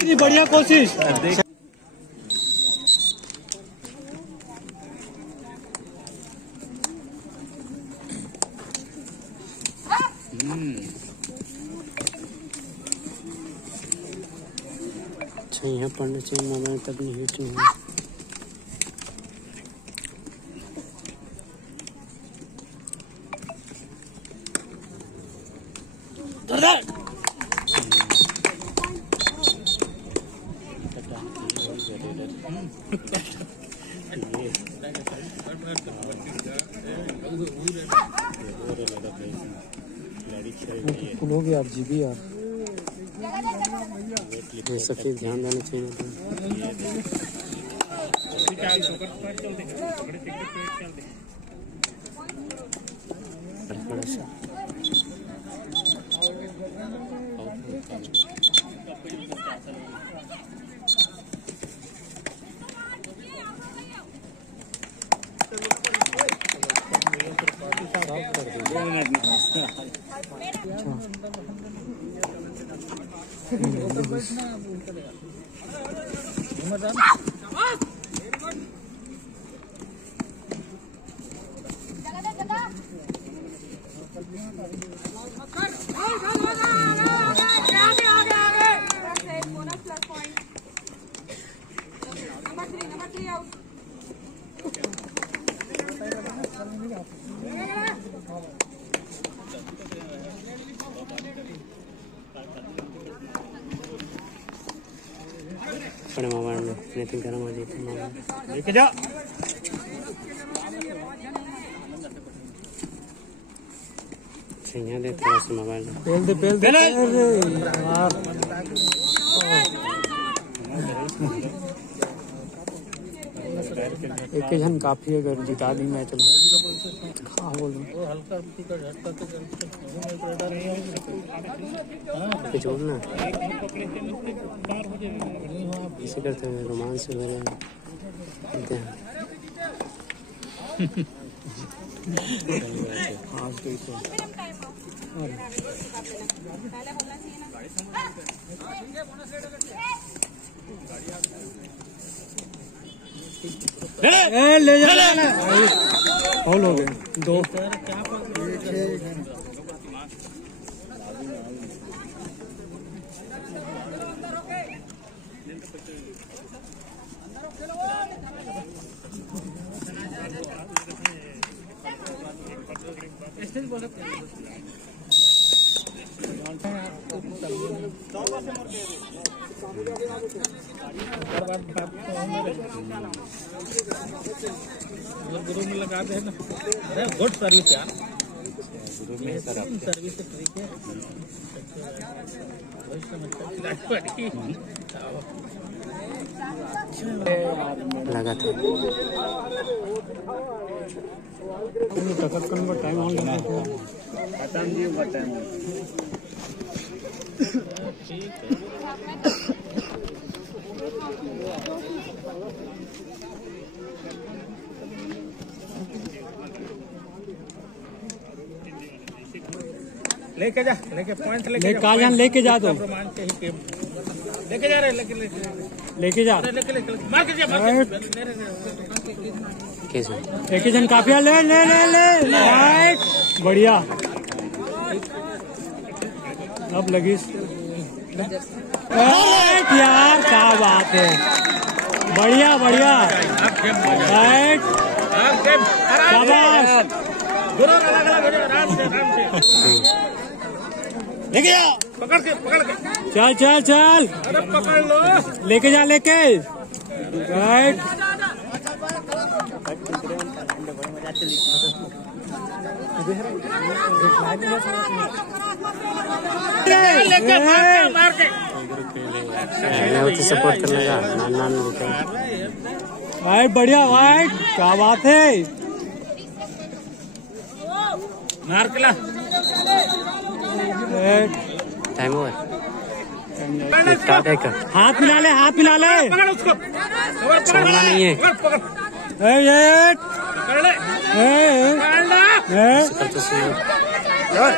इतनी बढ़िया कोशिश। अच्छा यहाँ पढ़ना चाहिए मोबाइल तब नहीं हिट नहीं। हो गया आप जी भी यार ये सबसे ध्यान देना चाहिए। बड़े मोबाइल में नेटिंग गर्म हो जाती है। लेके जा यहाँ दे थोड़ा सा मोबाइल पेल दे एक जन काफी है अगर जिता दी मैच में। हाँ बोल जोड़ना इसे करते हैं रोमांस वगैरह। ले जा फॉल हो गए दो। गुरु में लगाते हैं ना। अरे गुड सर्विस यार, गुरु में सर्विस ठीक है। लगा था टाइम ऑन लेना है खत्म जी खत्म। लेके जा, लेके पॉइंट लेके जा दो। लेके जा रहे लेके जा मार के कैसे एक जन काफिया ले ले ले ले राइट बढ़िया। अब लगी यार, क्या बात है, बढ़िया बढ़िया राइट शाबाश। लेके जा, पकड़ के चल चल चल, अरे पकड़ लो, लेके जा लेके राइट। लेके मार के सपोर्ट करने का राइट बढ़िया राइट, क्या बात है, मार के ला। टाइम ओवर, हाथ मिला ले, हाथ मिला ले, छोड़ना नहीं है।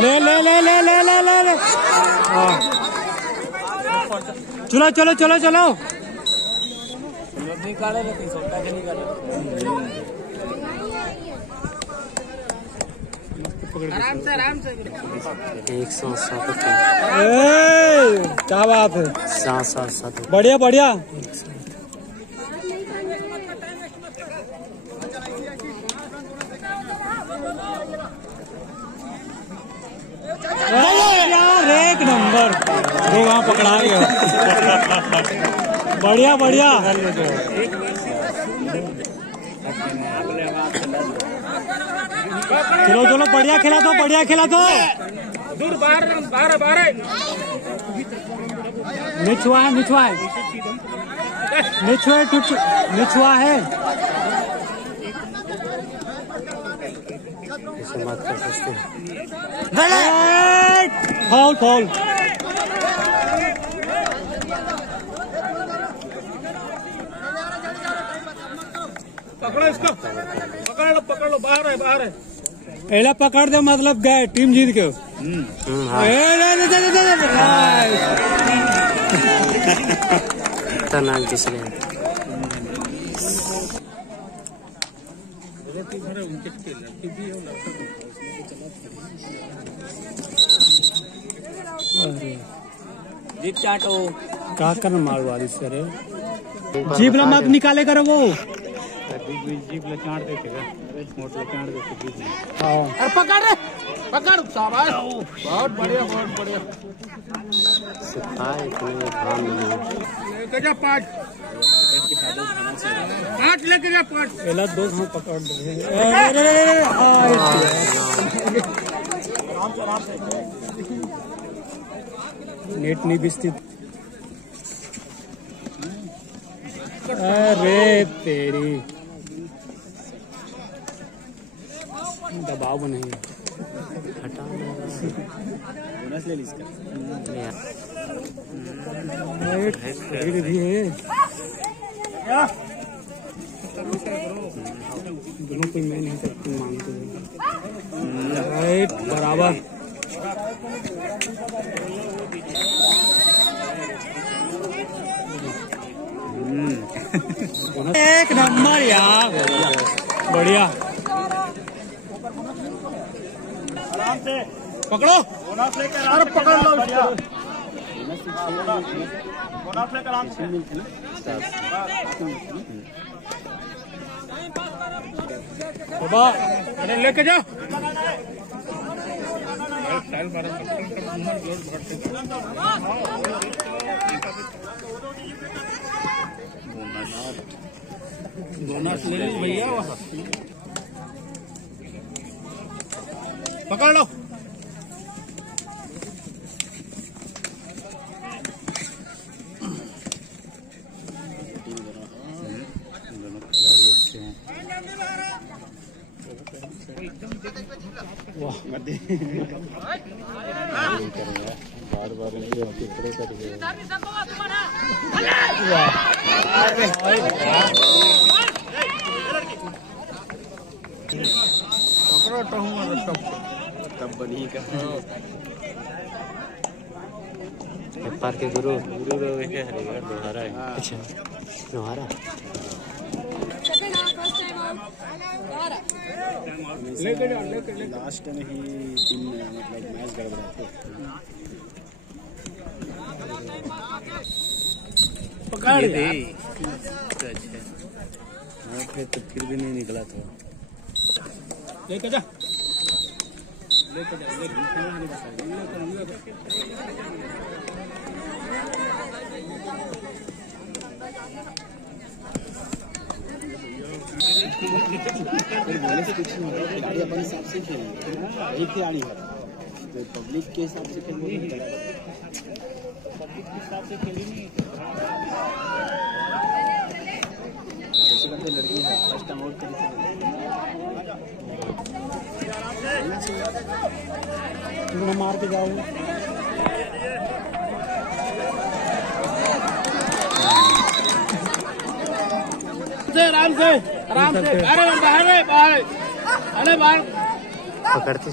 ले ले ले ले ले ले ले ले चलो चलो चलो चलो निकाले रहती सोटा के निकाले आराम से 107 क्या बात है 7 बढ़िया बढ़िया यार एक नंबर दो वहाँ पकड़ा गया बढ़िया बढ़िया चलो चलो बढ़िया खेला तो दूर बाहर निचुआ है इसे मत कर सकते फाउल पकड़ो इसको पकड़ लो बाहर है पहला पकड़ दे मतलब गए टीम जीत के खतरनाक दूसरे जीप चाटो क्या करना मारवाड़ी सर जीप मत निकाले करो वो जीप चाट देखेगा अरे पकड़ शाबाश बहुत बढ़िया लेके जा 5 लेके जा 5 पहला 2 हाथ पकड़ दे नेट नहीं बिस्ती अरे तेरी दबाव नहीं हटा बोनस ले ली इसका भी है दोनों कोई मैं नहीं सकती मांगते राइट बराबर एक नंबर यार बढ़िया पकड़ो अरे पकड़ लो बाबा अरे लेके जाओ बोनस ले ली भैया पकड़ लो बार नहीं होती तब बनी का पार के गुरु दोहरा है अच्छा दोहरा लास्ट में ही टीम मतलब मैच गड़बड़ा थे पकड़ दे तो फिर भी नहीं निकला था लेके जा कुछ नहीं गाड़ी अपने हिसाब से खेली वही खिलाड़ी है तो पब्लिक के हिसाब से खेल पब्लिक के हिसाब से खेली नहीं जैसे करते लड़की है फर्स्ट टाइम आउट करके मार के जाओ आराम से अरे बाहर पकड़ते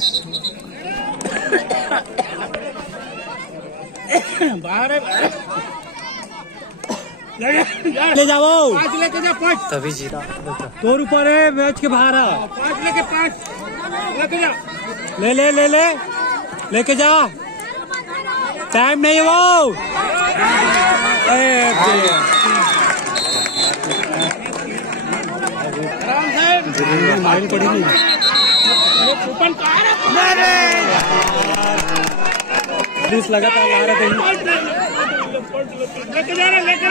बाहर ले जाओ 5 लेके जा 5 तभी जीता। तोर ऊपर है मैच के बाहर है 5 लेके 5 लेके जा ले ले ले ले लेके जा टाइम नहीं है वो माइल पड़ी नहीं पुलिस लगातार ला रहे थे लेके जा रहे लेके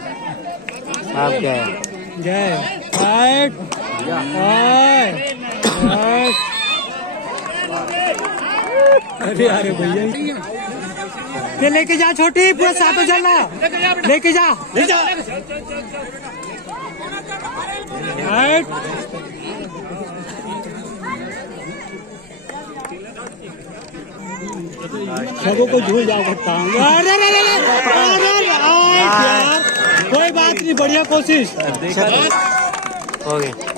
आप क्या है जय फाइट अरे अरे भैया ये लेके जा छोटी पूरा साथ हो चलना लेके जा ले जा सबों को झूल जाओ सकता हूँ कोई बात नहीं बढ़िया कोशिश हो गया।